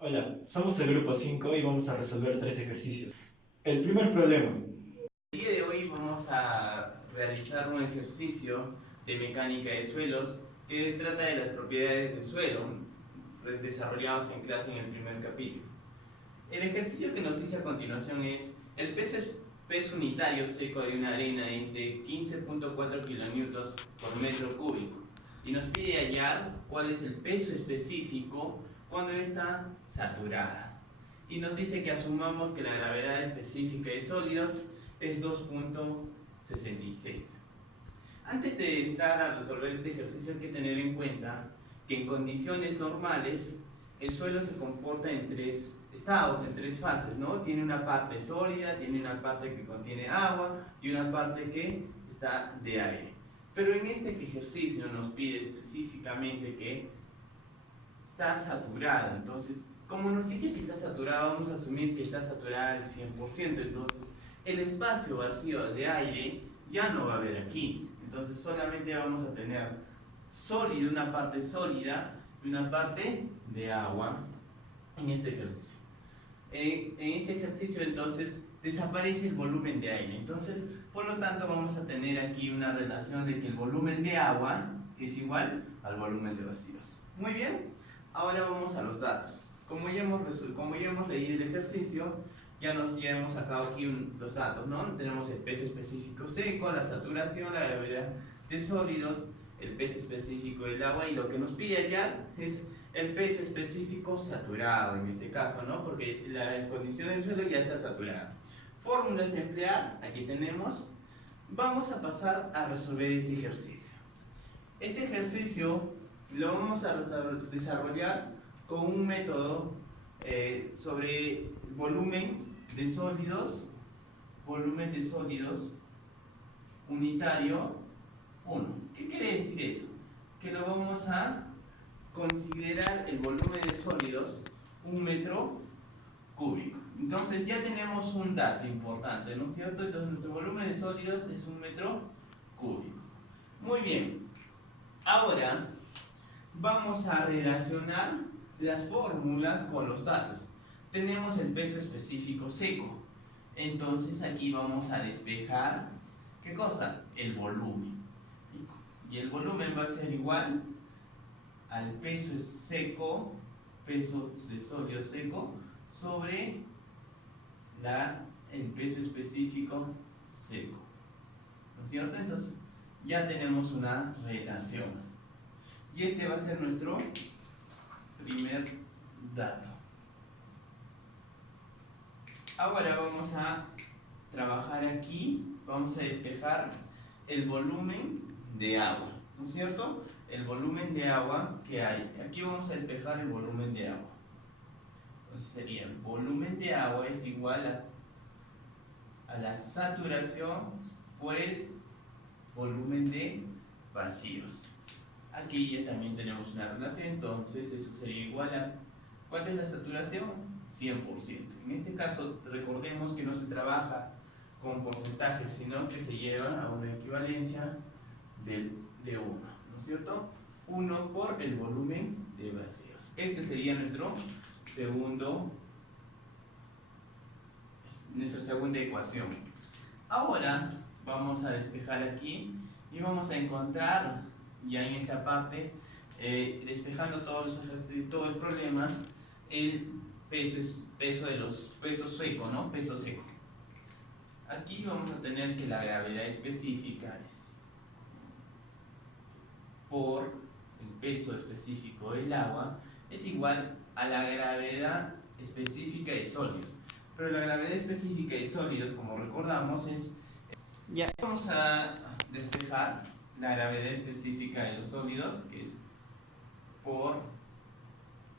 Hola, somos el grupo 5 y vamos a resolver 3 ejercicios. El primer problema. El día de hoy vamos a realizar un ejercicio de mecánica de suelos que trata de las propiedades del suelo desarrollados en clase en el primer capítulo. El ejercicio que nos dice a continuación es: el peso unitario seco de una arena es de 15.4 kilonewtons por metro cúbico y nos pide hallar cuál es el peso específico cuando está saturada. Y nos dice que asumamos que la gravedad específica de sólidos es 2.66. Antes de entrar a resolver este ejercicio hay que tener en cuenta que en condiciones normales el suelo se comporta en tres estados, en tres fases, ¿no? Tiene una parte sólida, tiene una parte que contiene agua y una parte que está de aire. Pero en este ejercicio nos pide específicamente que está saturada. Entonces, como nos dice que está saturada, vamos a asumir que está saturada al 100%. Entonces, el espacio vacío de aire ya no va a haber aquí. Entonces, solamente vamos a tener sólido, una parte sólida y una parte de agua en este ejercicio. En este ejercicio, entonces, desaparece el volumen de aire. Entonces, por lo tanto, vamos a tener aquí una relación de que el volumen de agua es igual al volumen de vacíos. Muy bien. Ahora vamos a los datos. Como ya hemos leído el ejercicio, ya hemos sacado aquí los datos, ¿no? Tenemos el peso específico seco, la saturación, la gravedad de sólidos, el peso específico del agua, y lo que nos pide hallar es el peso específico saturado, en este caso, ¿no? Porque la condición del suelo ya está saturada. Fórmulas a emplear, aquí tenemos. Vamos a pasar a resolver este ejercicio. Este ejercicio lo vamos a desarrollar con un método sobre volumen de sólidos unitario 1. ¿Qué quiere decir eso? Que lo vamos a considerar el volumen de sólidos un metro cúbico. Entonces ya tenemos un dato importante, ¿no es cierto? Entonces nuestro volumen de sólidos es un metro cúbico. Muy bien. Ahora vamos a relacionar las fórmulas con los datos. Tenemos el peso específico seco. Entonces aquí vamos a despejar, ¿qué cosa? El volumen. Y el volumen va a ser igual al peso seco, peso de sólido seco, sobre el peso específico seco. ¿No es cierto? Entonces ya tenemos una relación. Y este va a ser nuestro primer dato. Ahora vamos a trabajar aquí, vamos a despejar el volumen de agua, ¿no es cierto? El volumen de agua que hay. Aquí vamos a despejar el volumen de agua. Entonces sería el volumen de agua es igual a la saturación por el volumen de vacíos. Aquí ya también tenemos una relación, entonces eso sería igual a, ¿cuánto es la saturación? 100%. En este caso, recordemos que no se trabaja con porcentajes, sino que se lleva a una equivalencia de 1, ¿no es cierto? 1 por el volumen de vacíos. Este sería nuestra segunda ecuación. Ahora vamos a despejar aquí y vamos a encontrar ya en esta parte, despejando todo el problema, el peso seco, ¿no? Peso seco. Aquí vamos a tener que la gravedad específica es por el peso específico del agua es igual a la gravedad específica de sólidos. Pero la gravedad específica de sólidos, como recordamos, es... Ya vamos a despejar la gravedad específica de los sólidos, que es por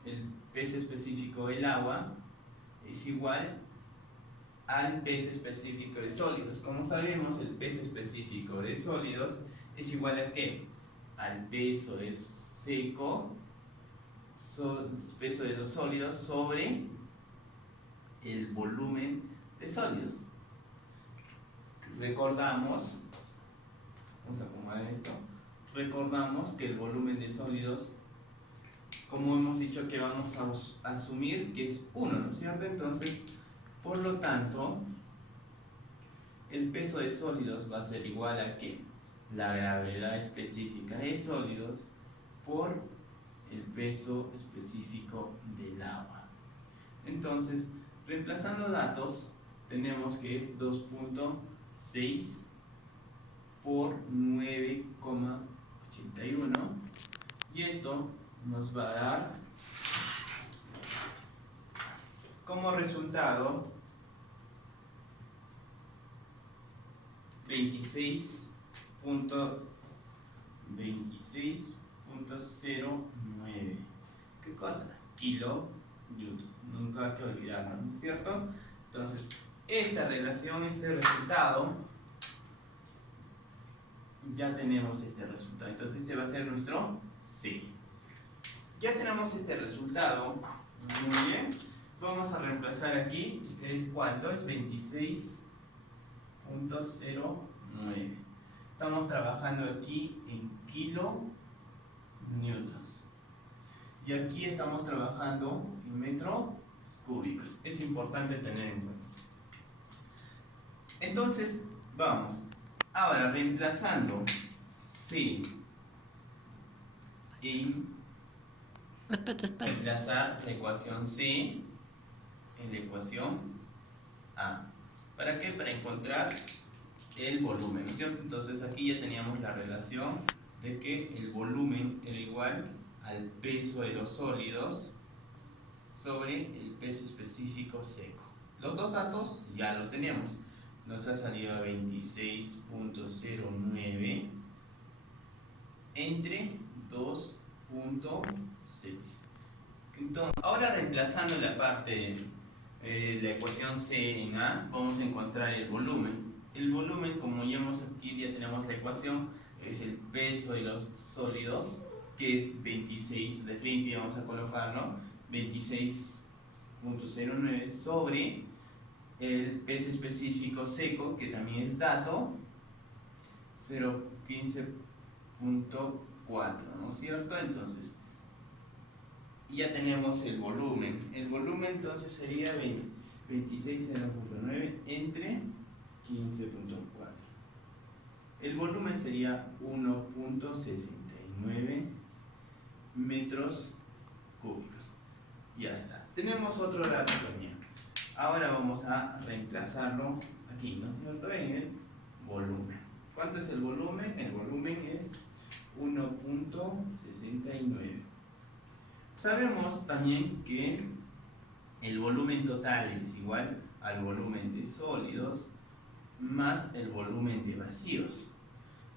el peso específico del agua, es igual al peso específico de sólidos. Como sabemos, el peso específico de sólidos es igual a ¿qué? Al peso de seco, peso de los sólidos sobre el volumen de sólidos. Recordamos, vamos a acomodar esto, recordamos que el volumen de sólidos como hemos dicho que vamos a asumir que es 1, ¿no es cierto? Entonces, por lo tanto, el peso de sólidos va a ser igual a ¿qué? La gravedad específica de sólidos por el peso específico del agua. Entonces, reemplazando datos, tenemos que es 2.6 por 9,81 y esto nos va a dar como resultado 26.09. ¿Qué cosa? Kilonewton. Nunca hay que olvidarlo, ¿no es cierto? Entonces, esta relación, este resultado, ya tenemos este resultado. Entonces, este va a ser nuestro C. Ya tenemos este resultado. Muy bien. Vamos a reemplazar aquí. ¿Es cuánto? Es 26.09. Estamos trabajando aquí en kilonewtons. Y aquí estamos trabajando en metros cúbicos. Es importante tener en cuenta. Entonces, vamos. Ahora, reemplazando C en... Reemplazar la ecuación C en la ecuación A. ¿Para qué? Para encontrar el volumen, ¿no es cierto? Entonces aquí ya teníamos la relación de que el volumen era igual al peso de los sólidos sobre el peso específico seco. Los dos datos ya los teníamos. Nos ha salido a 26.09 entre 2.6. Entonces, ahora reemplazando la parte de la ecuación C en A, vamos a encontrar el volumen. El volumen, como ya tenemos la ecuación, es el peso de los sólidos, que es 26, de frente vamos a colocarlo, 26.09 sobre el peso específico seco, que también es dato, 0.15.4, ¿no es cierto? Entonces, ya tenemos el volumen. El volumen entonces sería 26.09 entre 15.4. El volumen sería 1.69 metros cúbicos. Ya está. Tenemos otro dato también. Ahora vamos a reemplazarlo aquí, ¿no es cierto? En el volumen. ¿Cuánto es el volumen? El volumen es 1.69. Sabemos también que el volumen total es igual al volumen de sólidos más el volumen de vacíos.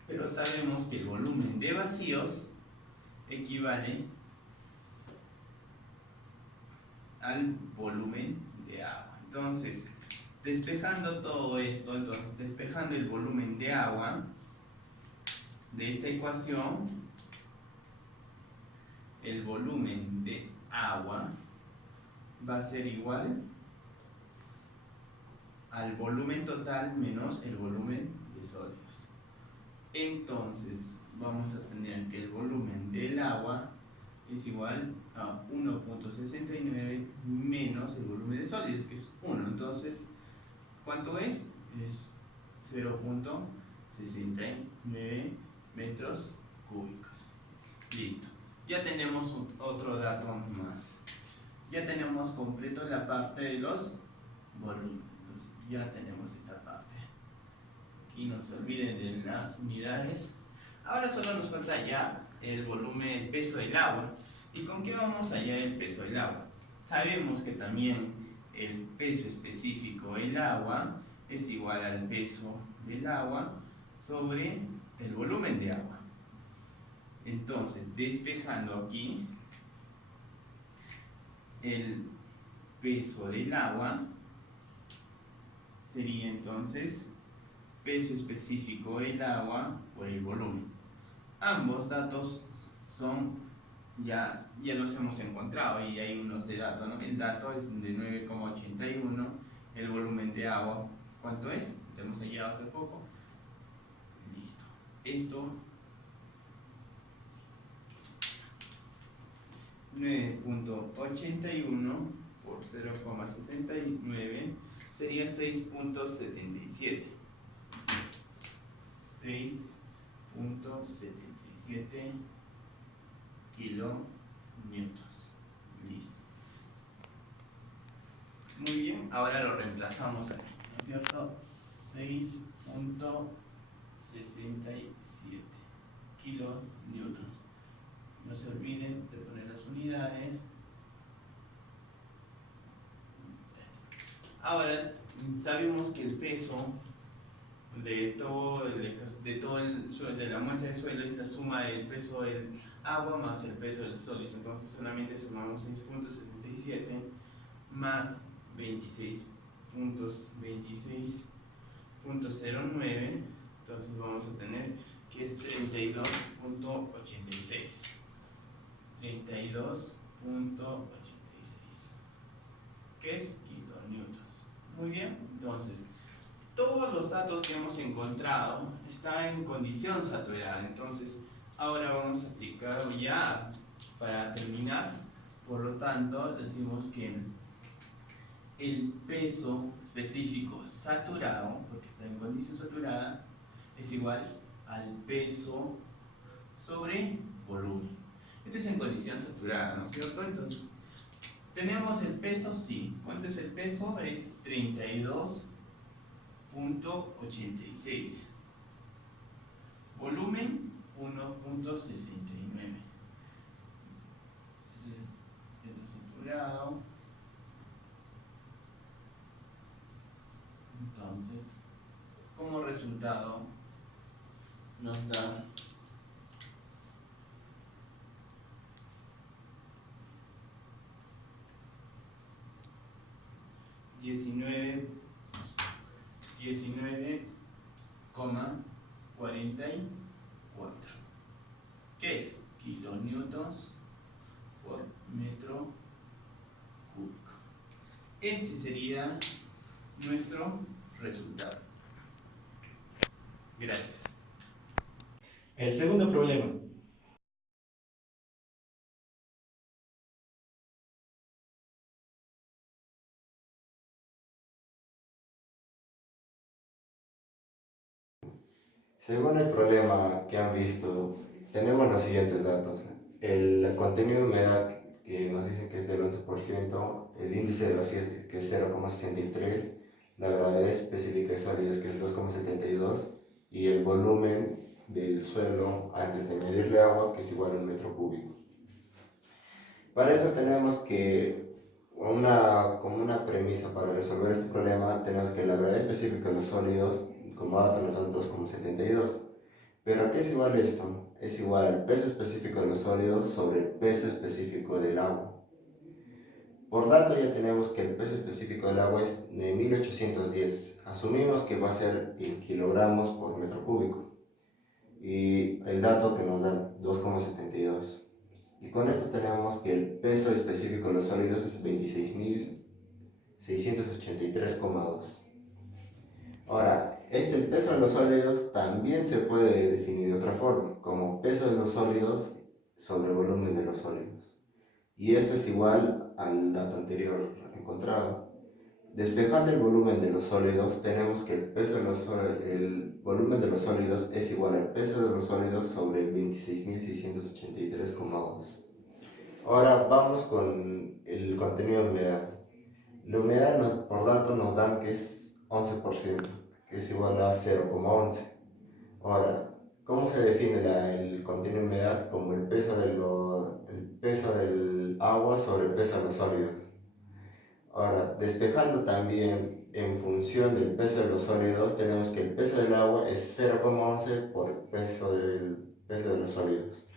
Pero sabemos que el volumen de vacíos equivale al volumen de agua. Entonces, despejando todo esto, despejando el volumen de agua de esta ecuación, el volumen de agua va a ser igual al volumen total menos el volumen de sólidos. Entonces, vamos a tener que el volumen del agua es igual a 1.69 menos el volumen de sólidos, que es 1. Entonces, ¿cuánto es? Es 0.69 metros cúbicos. Listo. Ya tenemos otro dato más. Ya tenemos completo la parte de los volúmenes. Ya tenemos esta parte. Aquí no se olviden de las unidades. Ahora solo nos falta ya el volumen, el peso del agua. ¿Y con qué vamos a hallar el peso del agua? Sabemos que también el peso específico del agua es igual al peso del agua sobre el volumen de agua. Entonces, despejando aquí el peso del agua, sería entonces peso específico del agua por el volumen. Ambos datos son ya los hemos encontrado y hay unos de datos, ¿no? El dato es de 9,81, el volumen de agua, ¿cuánto es? Lo hemos hallado hace poco. Listo. Esto 9.81 por 0,69 sería 6.77. 6.77 kilonewtons. Listo. Muy bien, ahora lo reemplazamos aquí, ¿no es cierto? 6.67 kilonewtons. No se olviden de poner las unidades. Ahora sabemos que el peso de de la muestra de suelo es la suma del peso del agua más el peso del sólido. Entonces solamente sumamos 6.77 más 26.09. Entonces vamos a tener que es 32.86. 32.86, que es kilonewtons. Muy bien, entonces todos los datos que hemos encontrado están en condición saturada. Entonces ahora vamos a aplicar ya para terminar. Por lo tanto, decimos que el peso específico saturado, porque está en condición saturada, es igual al peso sobre volumen. Esto es en condición saturada, ¿no es cierto? Entonces, ¿tenemos el peso? Sí. ¿Cuánto es el peso? Es 32.86. Volumen, 1.69. Entonces, es saturado. Entonces, como resultado, nos da 19,44, que es kilonewtons por metro cúbico. Este sería nuestro resultado. Gracias. El segundo problema. Según el problema que han visto, tenemos los siguientes datos. El contenido de humedad, que nos dice que es del 11%, el índice de vacíos, que es 0,63, la gravedad específica de sólidos, que es 2,72, y el volumen del suelo antes de medirle agua, que es igual a un metro cúbico. Para eso tenemos que, como una premisa para resolver este problema, tenemos que la gravedad específica de los sólidos, como dato nos dan 2,72. ¿Pero a qué es igual esto? Es igual al peso específico de los sólidos sobre el peso específico del agua. Por tanto, ya tenemos que el peso específico del agua es 9810. Asumimos que va a ser en kilogramos por metro cúbico. Y el dato que nos da 2,72. Y con esto tenemos que el peso específico de los sólidos es 26.683,2. Ahora, el peso de los sólidos también se puede definir de otra forma, como peso de los sólidos sobre volumen de los sólidos. Y esto es igual al dato anterior encontrado. Despejando el volumen de los sólidos, tenemos que el volumen de los sólidos es igual al peso de los sólidos sobre 26.683,2. Ahora vamos con el contenido de humedad. La humedad, por tanto, nos dan que es 11%, que es igual a 0,11. Ahora, ¿cómo se define el contenido de humedad? Como el peso del agua sobre el peso de los sólidos. Ahora, despejando también en función del peso de los sólidos, tenemos que el peso del agua es 0,11 por peso de los sólidos.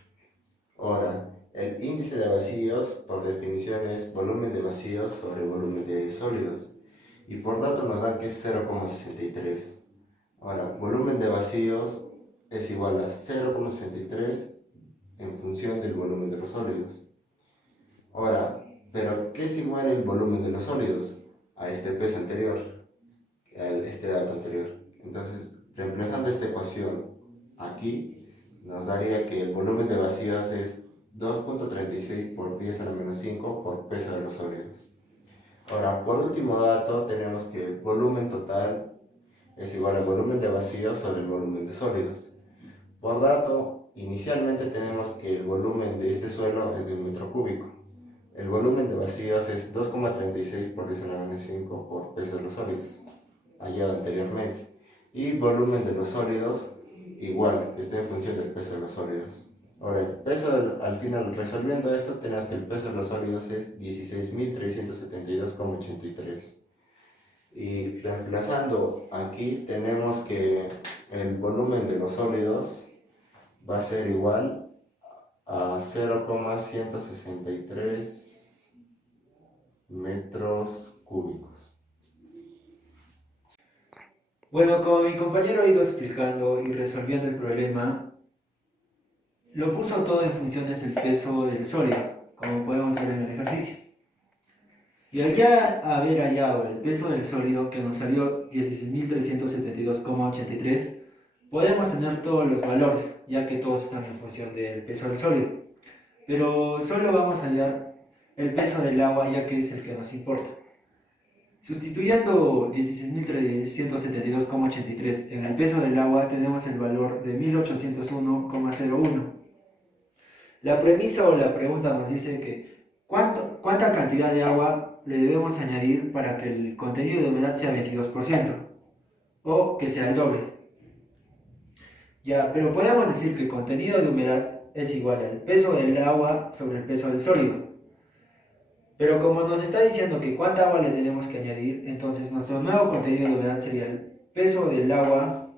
Ahora, el índice de vacíos, por definición, es volumen de vacíos sobre volumen de sólidos. Y por tanto nos dan que es 0,63. Ahora, volumen de vacíos es igual a 0,63 en función del volumen de los sólidos. Ahora, ¿pero qué es igual el volumen de los sólidos? A este peso anterior, a este dato anterior. Entonces, reemplazando esta ecuación aquí, nos daría que el volumen de vacíos es 2.36 por 10 a la menos 5 por peso de los sólidos. Ahora, por último dato, tenemos que el volumen total es igual al volumen de vacíos sobre el volumen de sólidos. Por dato, inicialmente tenemos que el volumen de este suelo es de 1 metro cúbico. El volumen de vacíos es 2,36 por 10 a la menos 5 por peso de los sólidos, hallado anteriormente. Y volumen de los sólidos, igual, que está en función del peso de los sólidos. Ahora, el peso, al final, resolviendo esto, tenemos que el peso de los sólidos es 16.372,83. Y reemplazando aquí, tenemos que el volumen de los sólidos va a ser igual a 0,163 metros cúbicos. Bueno, como mi compañero ha ido explicando y resolviendo el problema, lo puso todo en funciones del peso del sólido, como podemos ver en el ejercicio. Y al ya haber hallado el peso del sólido, que nos salió 16.372,83, podemos tener todos los valores, ya que todos están en función del peso del sólido. Pero solo vamos a hallar el peso del agua, ya que es el que nos importa. Sustituyendo 16.372,83 en el peso del agua, tenemos el valor de 1.801,01. La premisa o la pregunta nos dice que ¿cuánta cantidad de agua le debemos añadir para que el contenido de humedad sea 22% o que sea el doble? Ya, pero podemos decir que el contenido de humedad es igual al peso del agua sobre el peso del sólido. Pero como nos está diciendo que cuánta agua le tenemos que añadir, entonces nuestro nuevo contenido de humedad sería el peso del agua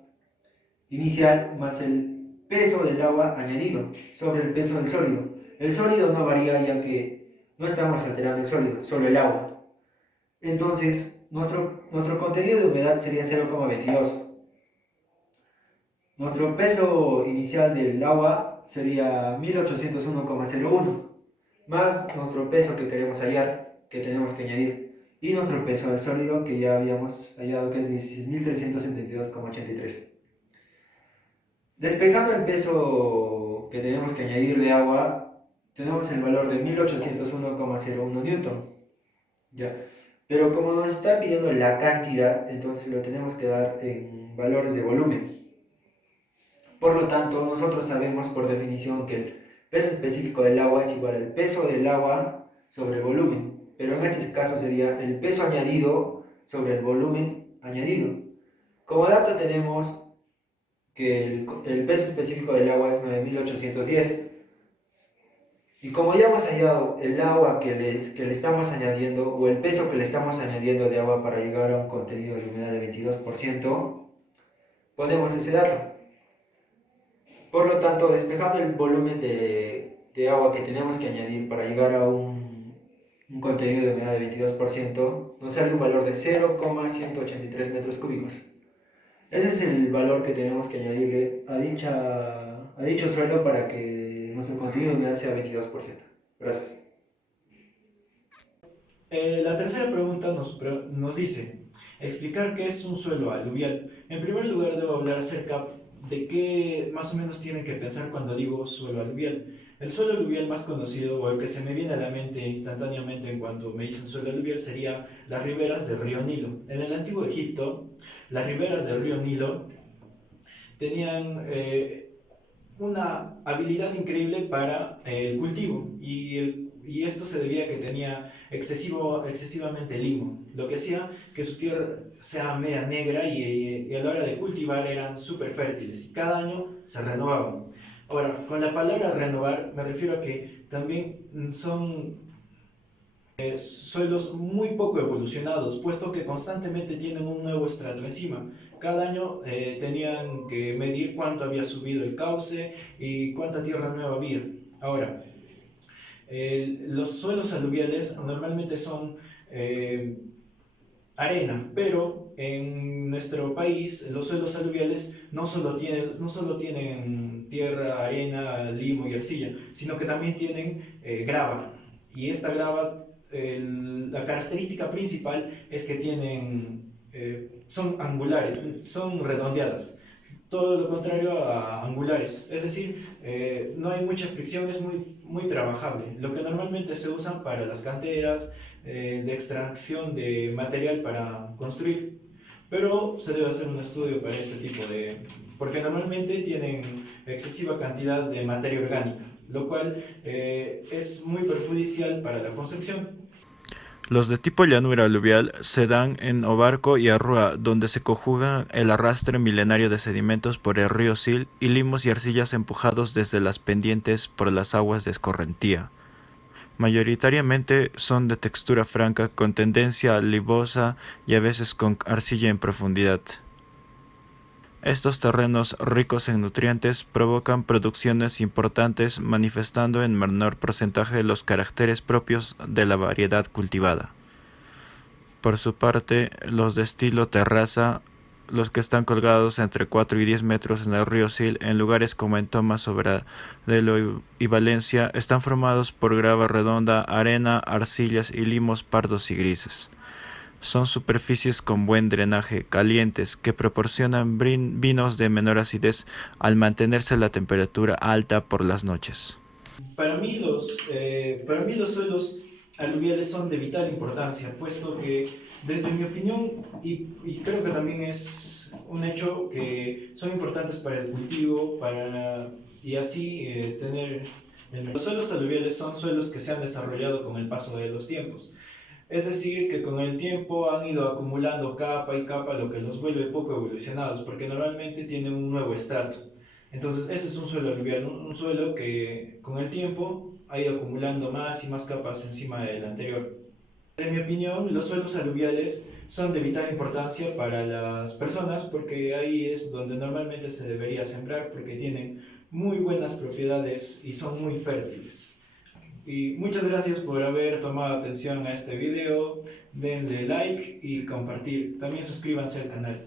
inicial más el peso del agua añadido sobre el peso del sólido. El sólido no varía, ya que no estamos alterando el sólido, solo el agua. Entonces, nuestro contenido de humedad sería 0,22. Nuestro peso inicial del agua sería 1801,01. Más nuestro peso que queremos hallar, que tenemos que añadir, y nuestro peso del sólido, que ya habíamos hallado, que es 16.372,83. Despejando el peso que tenemos que añadir de agua, tenemos el valor de 1801,01 newton. ¿Ya? Pero como nos está pidiendo la cantidad, entonces lo tenemos que dar en valores de volumen. Por lo tanto, nosotros sabemos por definición que el peso específico del agua es igual al peso del agua sobre el volumen, pero en este caso sería el peso añadido sobre el volumen añadido. Como dato tenemos que el peso específico del agua es 9.810, y como ya hemos hallado el agua que le estamos añadiendo, o el peso que le estamos añadiendo de agua para llegar a un contenido de humedad de 22%, ponemos ese dato. Por lo tanto, despejando el volumen de agua que tenemos que añadir para llegar a un contenido de humedad de 22%, nos sale un valor de 0,183 metros cúbicos. Ese es el valor que tenemos que añadirle a dicho suelo para que nuestro contenido de humedad sea 22%. Gracias. La tercera pregunta nos dice, explicar qué es un suelo aluvial. En primer lugar, debo hablar acerca de qué más o menos tienen que pensar cuando digo suelo aluvial. El suelo aluvial más conocido, o el que se me viene a la mente instantáneamente en cuanto me dicen suelo aluvial, sería las riberas del río Nilo. En el antiguo Egipto, las riberas del río Nilo tenían una habilidad increíble para el cultivo, y esto se debía a que tenía excesivamente limo, lo que hacía que su tierra sea media negra, y a la hora de cultivar eran súper fértiles y cada año se renovaban. Ahora, con la palabra renovar me refiero a que también son suelos muy poco evolucionados, puesto que constantemente tienen un nuevo estrato encima. Cada año tenían que medir cuánto había subido el cauce y cuánta tierra nueva había. Ahora, los suelos aluviales normalmente son arena, pero en nuestro país los suelos aluviales no solo tienen tierra, arena, limo y arcilla, sino que también tienen grava. Y esta grava, la característica principal es que son angulares, son redondeadas. todo lo contrario a angulares, es decir, no hay mucha fricción, es muy trabajable. Lo que normalmente se usan para las canteras, de extracción de material para construir, pero se debe hacer un estudio para este tipo de... porque normalmente tienen excesiva cantidad de materia orgánica, lo cual es muy perjudicial para la construcción. Los de tipo llanura aluvial se dan en Obarco y Arrua, donde se conjugan el arrastre milenario de sedimentos por el río Sil y limos y arcillas empujados desde las pendientes por las aguas de escorrentía. Mayoritariamente son de textura franca, con tendencia libosa y a veces con arcilla en profundidad. Estos terrenos ricos en nutrientes provocan producciones importantes, manifestando en menor porcentaje los caracteres propios de la variedad cultivada. Por su parte, los de estilo terraza, los que están colgados entre 4 y 10 metros en el río Sil, en lugares como en Tomás, Sobradelo y Valencia, están formados por grava redonda, arena, arcillas y limos pardos y grises. Son superficies con buen drenaje, calientes, que proporcionan vinos de menor acidez al mantenerse la temperatura alta por las noches. Para mí los suelos aluviales son de vital importancia, puesto que desde mi opinión, y creo que también es un hecho, que son importantes para el cultivo, y así tener... Los suelos aluviales son suelos que se han desarrollado con el paso de los tiempos. Es decir, que con el tiempo han ido acumulando capa y capa, lo que los vuelve poco evolucionados, porque normalmente tienen un nuevo estrato. Entonces, ese es un suelo aluvial, un suelo que con el tiempo ha ido acumulando más y más capas encima del anterior. En mi opinión, los suelos aluviales son de vital importancia para las personas, porque ahí es donde normalmente se debería sembrar, porque tienen muy buenas propiedades y son muy fértiles. Y muchas gracias por haber tomado atención a este video, denle like y compartir. También suscríbanse al canal.